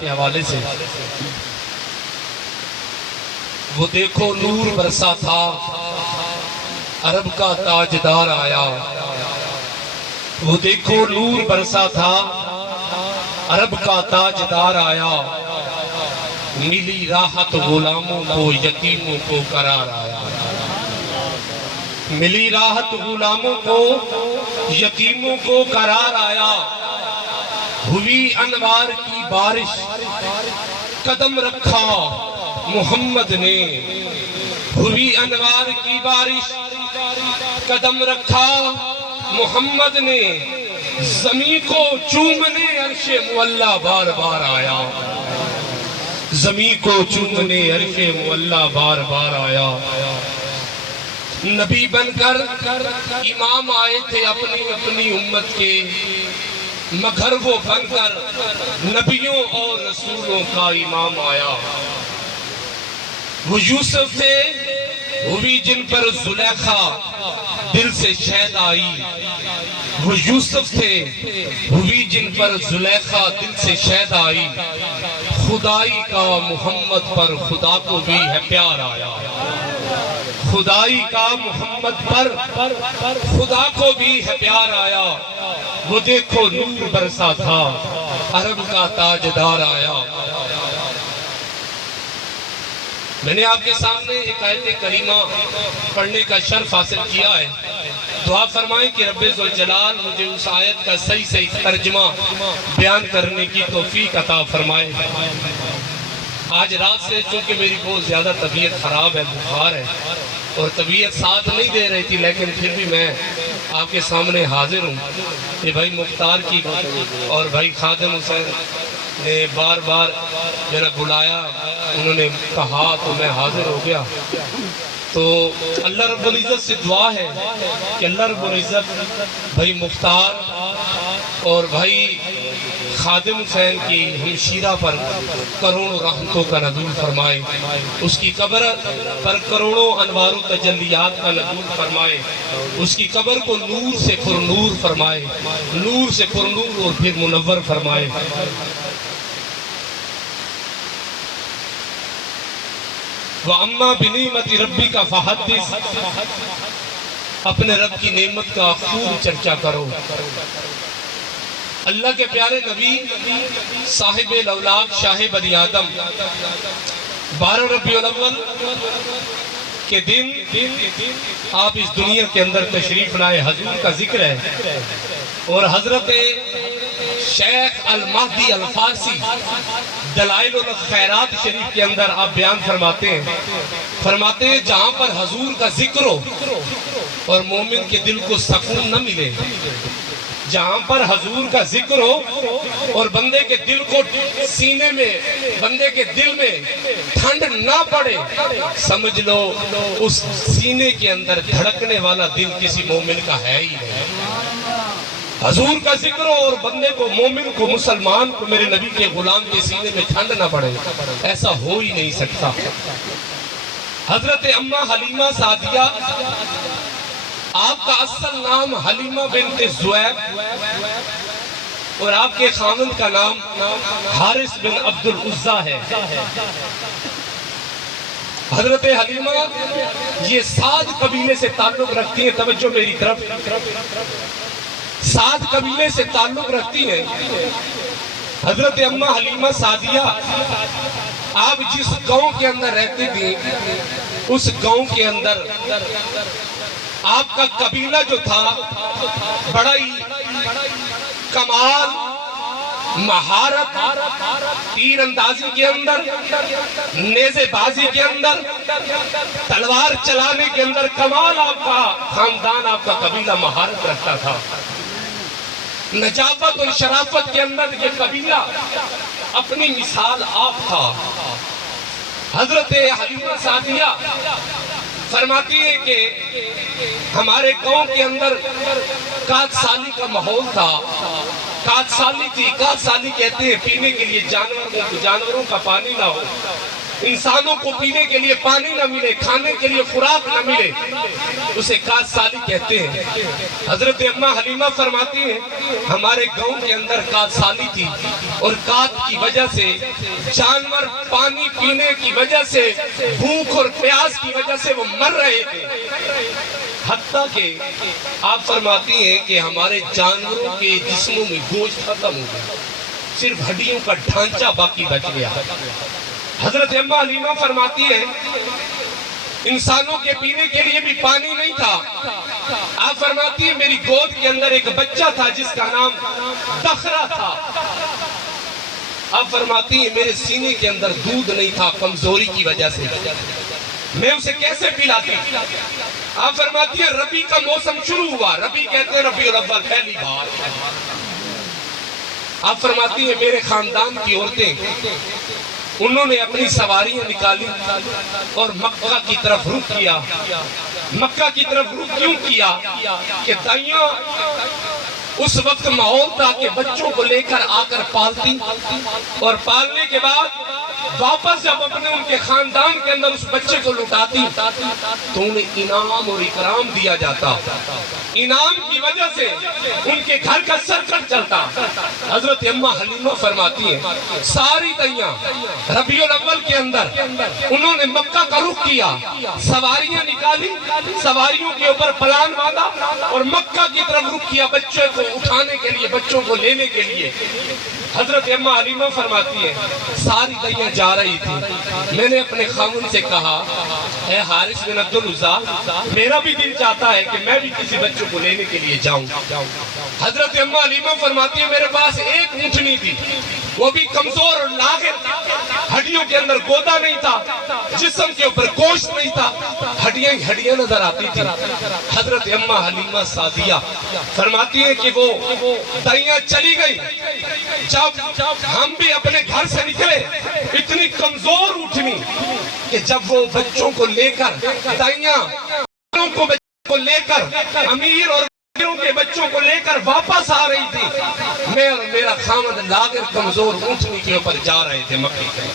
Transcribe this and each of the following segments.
کے حوالے سے وہ دیکھو نور برسا تھا، عرب کا تاجدار آیا۔ وہ دیکھو نور برسا تھا، عرب کا تاجدار آیا۔ ملی راحت غلاموں کو، یتیموں کو قرار آیا۔ ملی راحت غلاموں کو، یتیموں کو قرار آیا۔ ہوئی انوار کی بارش، قدم رکھا محمد نے۔ ہوئی انوار کی بارش، قدم رکھا محمد نے۔ زمین کو چومنے عرش معلیٰ بار بار آیا۔ زمین کو چومنے عرش معلیٰ بار بار آیا۔ نبی بن کر امام آئے تھے اپنی اپنی امت کے، مگر وہ بن کر نبیوں اور رسولوں کا امام آیا۔ وہ یوسف تھے، ہوئی جن پر زلیخا دل سے شہد آئی۔ وہ یوسف تھے، ہوئی جن پر زلیخا دل سے شہد آئی۔ خدائی کا محمد پر خدا کو بھی ہے پیار آیا۔ خدائی کا محمد پر خدا کو بھی ہے پیار آیا۔ وہ دیکھو نور برسا تھا، عرب کا تاجدار آیا۔ میں نے آپ کے سامنے ایک آیت کریمہ پڑھنے کا شرف حاصل کیا ہے۔ دعا فرمائیں کہ رب ذوالجلال مجھے اس آیت کا صحیح ترجمہ بیان کرنے کی توفیق عطا فرمائے۔ آج رات سے چونکہ میری بہت زیادہ طبیعت خراب ہے، بخار ہے، اور طبیعت ساتھ نہیں دے رہی تھی، لیکن پھر بھی میں آپ کے سامنے حاضر ہوں۔ یہ بھائی مختار کی اور بھائی خادم حسین نے بار بار میرا بلایا، انہوں نے کہا تو میں حاضر ہو گیا۔ تو اللہ رب العزت سے دعا ہے کہ اللہ رب العزت بھائی مختار اور بھائی خادم حسین کی ہمشیرہ پر کروڑوں رحمتوں کا نزول فرمائے، اس کی قبر پر کروڑوں انوار و تجلیات کا نزول فرمائے، اس کی قبر کو نور سے پر نور فرمائے، نور سے پر نور اور پھر منور فرمائے۔ وَأَمَّا بِنِعْمَةِ رَبِّكَ فَحَدِّثْ، اپنے رب کی نعمت کا خوب چرچا کرو۔ اللہ کے پیارے نبی صاحب الاولاق شاہ بنی آدم 12 ربیع الاول کے دن آپ اس دنیا کے اندر تشریف لائے، حضور کا ذکر ہے، اور حضرت شیخ المہدی الفارسی دلائل الخیرات شریف کے اندر آپ بیان فرماتے ہیں جہاں پر حضور کا ذکر ہو اور مومن کے دل کو سکون نہ ملے، جہاں پر حضور کا ذکر ہو اور بندے کے دل کو سینے میں، بندے کے دل میں ٹھنڈ نہ پڑے، سمجھ لو اس سینے کے اندر دھڑکنے والا دل کسی مومن کا ہے ہی نہیں۔ حضور کا ذکر ہو اور بندے کو، مومن کو، مسلمان کو، میرے نبی کے غلام کے سینے میں ٹھنڈ نہ پڑے، ایسا ہو ہی نہیں سکتا۔ حضرت اماں حلیمہ سعدیہ، آپ کا اصل نام حلیمہ بنت زویب اور آپ کے خاوند کا نام حارث بن عبد العزیٰ ہے۔ حضرت حلیمہ یہ سعد قبیلے سے تعلق رکھتی ہیں، توجہ میری طرف، سعد قبیلے سے تعلق رکھتی ہیں۔ حضرت اماں حلیمہ سعدیہ آپ جس گاؤں کے اندر رہتی تھی، اس گاؤں کے اندر آپ کا قبیلہ جو تھا بڑا ہی کمال، مہارت، تیر اندازی کے اندر، نیزے بازی کے اندر، تلوار چلانے کے اندر کمال آپ کا خاندان، آپ کا قبیلہ مہارت رکھتا تھا۔ نجابت اور شرافت کے اندر یہ قبیلہ اپنی مثال آپ تھا۔ حضرت حلیمہ سعدیہ فرماتی ہے کہ ہمارے گاؤں کے اندر کات سالی کا ماحول تھا، کات سالی تھی۔ کات سالی کہتے ہیں پینے کے لیے جانوروں کا پانی نہ ہو، انسانوں کو پینے کے لیے پانی نہ ملے، کھانے کے لیے خوراک نہ ملے، اسے کات سالی کہتے ہیں۔ حضرت اماں حلیمہ فرماتی ہیں ہمارے گاؤں کے اندر کات سالی تھی، اور کات کی وجہ سے جانور پانی پینے کی وجہ سے، بھوک اور پیاس کی وجہ سے وہ مر رہے تھے، حتیٰ کہ آپ فرماتی ہیں کہ ہمارے جانوروں کے جسموں میں گوشت ختم ہو گیا، صرف ہڈیوں کا ڈھانچہ باقی بچ گیا۔ حضرت اماں حلیمہ فرماتی ہیں انسانوں کے پینے کے لیے بھی پانی نہیں تھا۔ آپ فرماتی ہیں میری گود کے اندر ایک بچہ تھا جس کا نام دخرہ تھا۔ آپ فرماتی ہیں میرے سینے کے اندر دودھ نہیں تھا کمزوری کی وجہ سے، میں اسے کیسے پلاتی؟ آپ فرماتی ہیں ربی کا موسم شروع ہوا، ربی کہتے ہیں ربیع الاول، پہلی بار۔ آپ فرماتی ہیں میرے خاندان کی عورتیں انہوں نے اپنی سواریاں نکالی اور مکہ کی طرف رخ کیا۔ مکہ کی طرف رخ کیوں کیا کہ دائیاں اس وقت ماحول تھا کہ بچوں کو لے کر آ کر پالتی، اور پالنے کے بعد واپس جب اپنے ان کے خاندان کے اندر اس بچے کو لٹاتی تو انہیں انعام اور اکرام دیا جاتا، انعام کی وجہ سے ان کے گھر کا سرکٹ چلتا۔ حضرت اماں حلیمہ فرماتی ہیں ساری دائیاں ربیع الاول کے اندر انہوں نے مکہ کا رخ کیا، سواریاں نکالی، سواریوں کے اوپر پلان باندھا اور مکہ کی طرف رخ کیا بچے کو اٹھانے کے لیے، بچوں کو لینے کے لیے۔ حضرت اماں حلیمہ فرماتی ہیں ساری دائیاں جا رہی تھی، میں نے اپنے خامن سے کہا اے حارث بن عبد العزیٰ میرا بھی دل چاہتا ہے کہ میں بھی کسی بچوں کو لینے کے لیے جاؤں۔ حضرت اماں حلیمہ فرماتی ہیں میرے پاس ایک اونٹنی تھی، وہ بھی کمزور اور لاغر، ہڈیوں کے اندر گودا نہیں تھا، جسم کے اوپر گوشت نہیں تھا، ہڈیاں ہی ہڈیاں نظر آتی تھی۔ حضرت اماں حلیمہ سعدیہ فرماتی ہیں کہ وہ دائیاں چلی گئی، جب ہم بھی اپنے گھر سے نکلے اتنی کمزور اٹھنی کہ جب وہ بچوں کو لے کر دائیاں کو لے کر امیر اور کے بچوں کو لے کر واپس آ رہی تھی، میں اور میرا خامد لاغر کمزور اونٹنی کے اوپر جا رہے تھے مکے کے،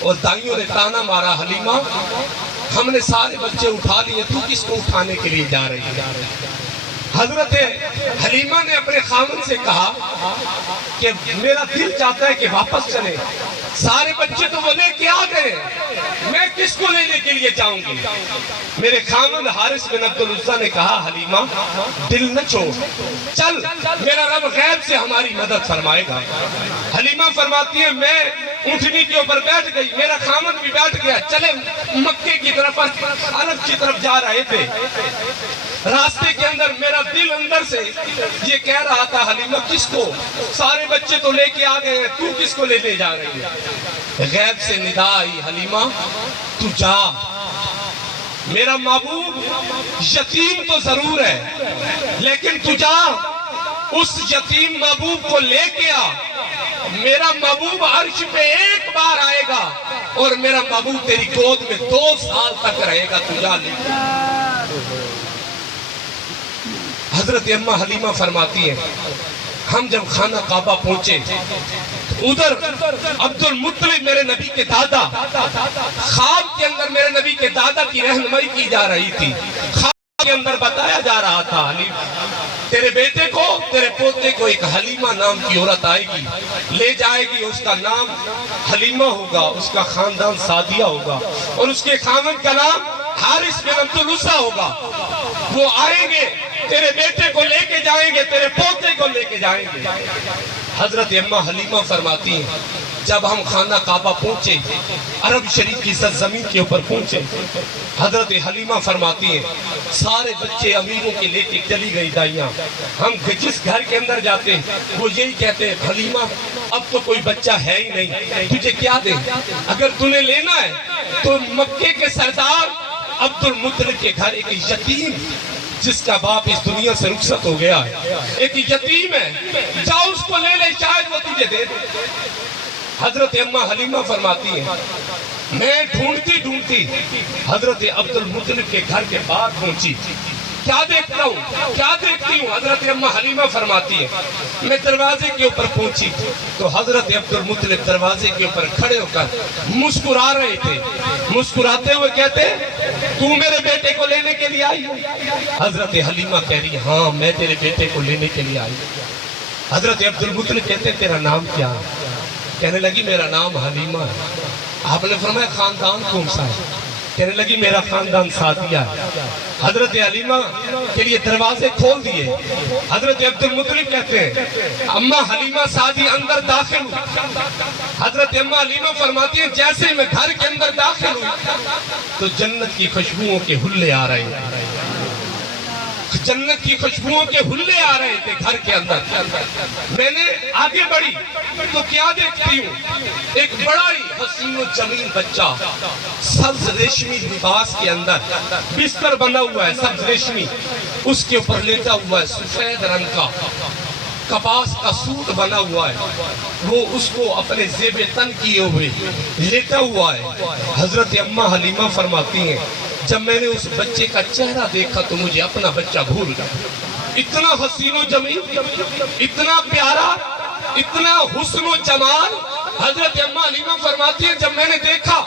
اور دائیوں نے تانا مارا حلیمہ ہم نے سارے بچے اٹھا لیے، تو کس کو اٹھانے کے لیے جا رہی ہے؟ حضرت حلیمہ نے اپنے خامن سے کہا کہ میرا دل چاہتا ہے کہ واپس چلے، سارے بچے تو وہ لے کے آ گئے، میں کس کو لینے کے لیے جاؤں گی؟ میرے خامن حارث بن عبد العزیٰ نے کہا حلیمہ دل نہ چھوڑ، چل میرا رب غیب سے ہماری مدد فرمائے گا۔ حلیمہ فرماتی ہے میں اونٹنی کے اوپر بیٹھ گئی، میرا خامن بھی بیٹھ گیا، چلے مکے کی طرف عرب کی طرف جا رہے تھے۔ راستے کے اندر میرا دل اندر سے یہ کہہ رہا تھا حلیمہ کس کو؟ سارے بچے تو لے کے آ گئے ہیں، تو کس کو لینے جا رہی ہے؟ غیب سے ندا آئی حلیمہ تو جا، میرا محبوب یتیم تو ضرور ہے لیکن تو جا اس یتیم محبوب کو لے کے آ، میرا محبوب عرش پہ ایک بار آئے گا اور میرا محبوب تیری گود میں 2 سال تک رہے گا، تو جا لے۔ حضرت اماں حلیمہ فرماتی ہیں ہم جب خانہ کعبہ پہنچے ادھر عبد المطلب میرے نبی کے دادا، خواب کے اندر میرے نبی کے دادا کی رہنمائی کی جا رہی تھی، خواب کے اندر بتایا جا رہا تھا تیرے بیٹے کو، تیرے پوتے کو ایک حلیمہ نام کی عورت آئے گی، لے جائے گی، اس کا نام حلیمہ ہوگا، اس کا خاندان سعدیہ ہوگا، اور اس کے خامن کا نام حارث بن عبد العزیٰ ہوگا، وہ آئیں گے تیرے بیٹے کو لے کے جائیں گے، تیرے پوتے کو لے کے جائیں گے۔ حضرت اماں حلیمہ فرماتی ہیں جب ہم خانہ کعبہ پہنچے، عرب شریف کی سرزمین کے اوپر پہنچے، حضرت حلیمہ فرماتی ہیں سارے بچے امیروں کے لے کے چلی گئی دائیاں، ہم جس گھر کے اندر جاتے ہیں وہ یہی کہتے ہیں حلیمہ اب تو کوئی بچہ ہے ہی نہیں، تجھے کیا دیں؟ اگر تُنہیں لینا ہے تو مکے کے سردار عبد المطلب کے گھر ایک یتیم جس کا باپ اس دنیا سے رخصت ہو گیا ہے، ایک یتیم ہے، جا اس کو لے لے، شاید وہ تجھے دے دے۔ حضرت اماں حلیمہ فرماتی ہیں میں ڈھونڈتی ڈھونڈتی حضرت عبد المطلب کے گھر کے باہر پہنچی، کیا دیکھتا ہوں، کیا دیکھتی ہوں؟ حضرت اما حلیمہ فرماتی ہے میں دروازے کے اوپر پہنچی تو حضرت عبد المطلب دروازے کے اوپر کھڑے ہو کر مسکرا رہے تھے، مسکراتے ہوئے کہتے تو میرے بیٹے کو لینے کے لیے آئی؟ حضرت حلیمہ کہہ رہی ہاں میں تیرے بیٹے کو لینے کے لیے آئی۔ حضرت عبد المطلب کہتے تیرا نام کیا ہے؟ کہنے لگی میرا نام حلیمہ ہے۔ آپ نے فرمایا خاندان کون سا ہے؟ کہنے لگی میرا خاندان سعدیہ ہے۔ حضرت حلیمہ کے لیے دروازے کھول دیے۔ حضرت عبد المطلب کہتے ہیں اما حلیمہ سعدی اندر داخل ہوئی۔ حضرت اما حلیمہ فرماتی ہیں جیسے میں گھر کے اندر داخل ہوئی تو جنت کی خوشبوؤں کے حلے آ رہے ہیں، جنت کی خوشبوؤں کے حلے آ رہے تھے گھر کے اندر۔ میں نے آگے بڑھی تو کیا دیکھتی ہوں؟ ایک بڑا ہی حسین و جمیل بچہ سبز ریشمی لباس کے اندر بستر بنا ہوا ہے، سبز ریشمی، اس کے اوپر لیٹا ہوا ہے، سفید رنگ کا کپاس کا سوٹ بنا ہوا ہے، وہ اس کو اپنے زیب تن کیے ہوئے لیٹا ہوا ہے۔ حضرت اما حلیمہ فرماتی ہیں جب میں نے اس بچے کا چہرہ دیکھا تو مجھے اپنا بچہ بھول گیا۔ اتنا حسین و جمیل، اتنا پیارا، اتنا حسن و جمال۔ حضرت اما حلیمہ فرماتی ہیں جب میں نے دیکھا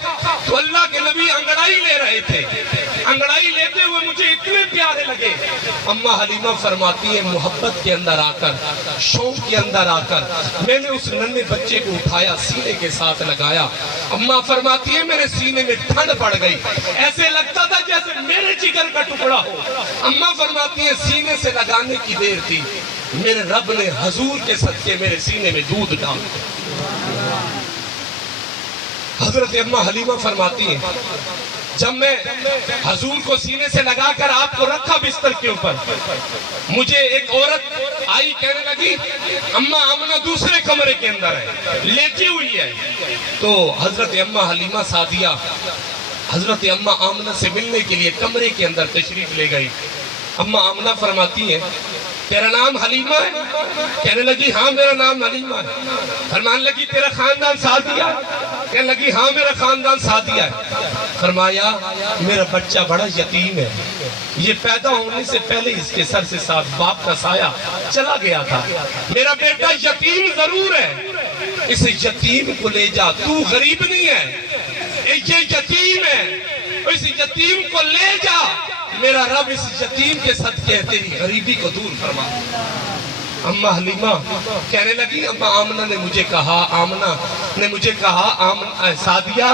تو اللہ کے نبی انگڑائی لے رہے تھے، انگڑائی لیتے ہوئے مجھے اتنے پیارے لگے۔ اما حلیمہ فرماتی ہیں محبت کے اندر آ کر، شوق کے اندر آ کر میں نے اس ننھے بچے کو اٹھایا، سینے کے ساتھ لگایا۔ اما فرماتی ہیں میرے سینے میں ٹھنڈ پڑ گئی، ایسے لگتا تھا جیسے میرے جگر کا ٹکڑا ہو۔ اما فرماتی ہیں سینے سے لگانے کی دیر تھی، میرے رب نے حضور کے صدقے میرے سینے میں دودھ ڈال۔ حضرت اما حلیمہ فرماتی ہیں جب میں حضور کو سینے سے لگا کر آپ کو رکھا بستر کے اوپر، مجھے ایک عورت آئی، کہنے لگی اما آمنہ دوسرے کمرے کے اندر ہے، لیٹی ہوئی ہے۔ تو حضرت اما حلیمہ سعدیہ حضرت اما آمنہ سے ملنے کے لیے کمرے کے اندر تشریف لے گئی۔ اما آمنہ فرماتی ہیں تیرا نام حلیمہ ہے؟ کہنے لگی ہاں میرا نام حلیمہ ہے۔ فرمان لگی تیرا خاندان سعدیہ ہے؟ کہنے لگی ہاں میرا خاندان سعدیہ ہے۔ فرمایا میرا بچہ بڑا یتیم ہے، یہ پیدا ہونے سے پہلے اس کے سر سے ساتھ باپ کا سایہ چلا گیا تھا، میرا بیٹا یتیم ضرور ہے، اس یتیم کو لے جا، تو غریب نہیں ہے، یہ یتیم ہے، اس یتیم کو لے جا، میرا رب اس یتیم کے صدقے تیری غریبی کو دور فرما۔ اما حلیمہ کہنے لگی اما آمنہ نے مجھے کہا سعدیہ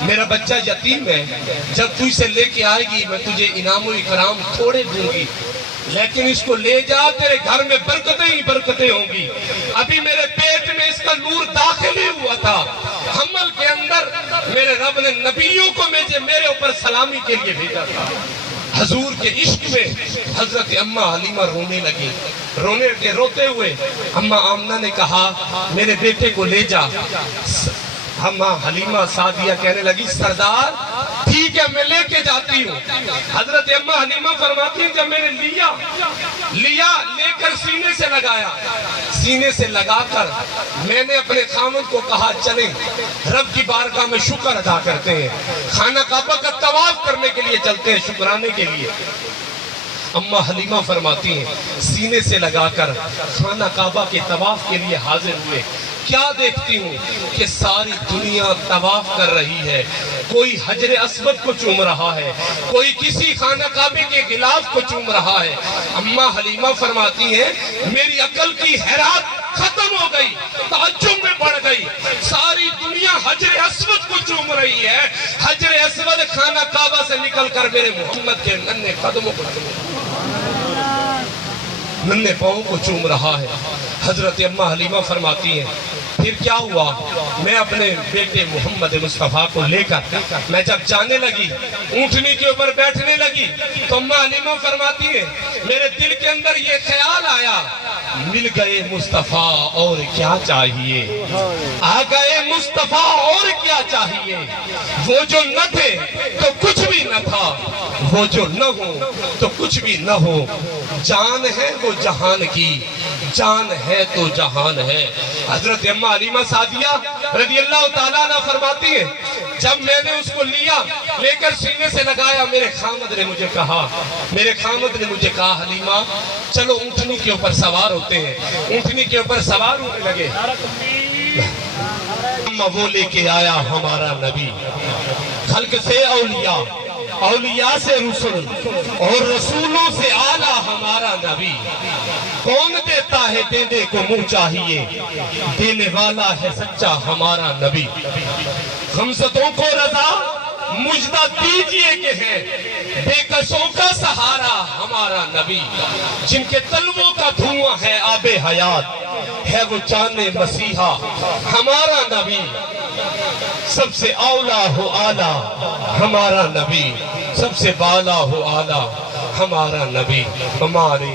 میرا بچہ یتیم ہے، جب تو اسے لے کے آئے گی میں تجھے انعام و اکرام تھوڑے دوں گی، لیکن اس کو لے جا، تیرے گھر میں برکتیں ہی برکتیں ہوں گی۔ ابھی میرے پیٹ میں اس کا نور داخل ہی ہوا تھا، حمل کے اندر میرے رب نے نبیوں کو میرے اوپر سلامی کے لیے بھیجا تھا۔ حضور کے عشق میں حضرت اما حلیمہ رونے لگی، روتے ہوئے اما آمنہ نے کہا میرے بیٹے کو لے جا۔ اما حلیمہ سعدیہ کہنے لگی سردار ٹھیک ہے میں لے کے جاتی ہوں۔ حضرت اما حلیمہ فرماتی ہیں جب میں نے لیا لے کر سینے سے لگایا، سینے سے لگا کر میں نے اپنے خامد کو کہا چلیں رب کی بارگاہ میں شکر ادا کرتے ہیں، خانہ کعبہ کا طواف کرنے کے لیے چلتے ہیں، شکرانے کے لیے۔ اما حلیمہ فرماتی ہیں سینے سے لگا کر خانہ کعبہ کے طواف کے لیے حاضر ہوئے، کیا دیکھتی ہوں کہ ساری دنیا طواف کر رہی ہے، کوئی حجر اسود کو چوم رہا ہے، کوئی کسی خانہ کعبے کے غلاف کو چوم رہا ہے۔ اما حلیمہ فرماتی ہیں میری عقل کی حیرت ختم ہو گئی، تعجب میں پڑ گئی، ساری دنیا حجر اسود کو چوم رہی ہے، حجر اسود خانہ کعبہ سے نکل کر میرے محمد کے ننھے قدموں کو ننھے پاؤں کو چوم رہا ہے۔ حضرت اما حلیمہ فرماتی ہیں پھر کیا ہوا، میں اپنے بیٹے محمد مصطفیٰ کو لے کر میں جب جانے لگی، اونٹنی کے اوپر بیٹھنے لگی تو اما حلیمہ فرماتی ہیں میرے دل کے اندر یہ خیال آیا مل گئے مصطفیٰ اور کیا چاہیے، آ گئے مصطفیٰ اور کیا چاہیے، وہ جو نہ تھے تو کچھ بھی نہ تھا، وہ جو نہ ہو تو کچھ بھی نہ ہو، جان ہے وہ جہان کی، جان ہے تو جہان ہے۔ حضرت اما حلیمہ سعدیہ رضی اللہ تعالیٰ عنہ فرماتی ہیں جب میں نے اس کو لیا لے کر سینے سے لگایا. میرے خامد نے مجھے کہا حلیمہ چلو اونٹنی کے اوپر سوار ہوتے ہیں. اونٹنی کے اوپر سوار ہونے لگے. وہ لے کے آیا ہمارا نبی. خلق سے اولیاء، اولیاء سے رسول اور رسولوں سے اعلیٰ ہمارا نبی. کون دیتا ہے دینے کو منہ چاہیے، دینے والا ہے سچا ہمارا نبی. غمزدوں کو رضا مجدہ دیجئے کہ ہے بے کسوں کا سہارا ہمارا نبی. جن کے تلووں کا دھواں ہے آب حیات، ہے وہ جان مسیحا ہمارا نبی. سب سے اولا ہو اعلیٰ ہمارا نبی، سب سے بالا ہو اعلیٰ ہمارا نبی. ہماری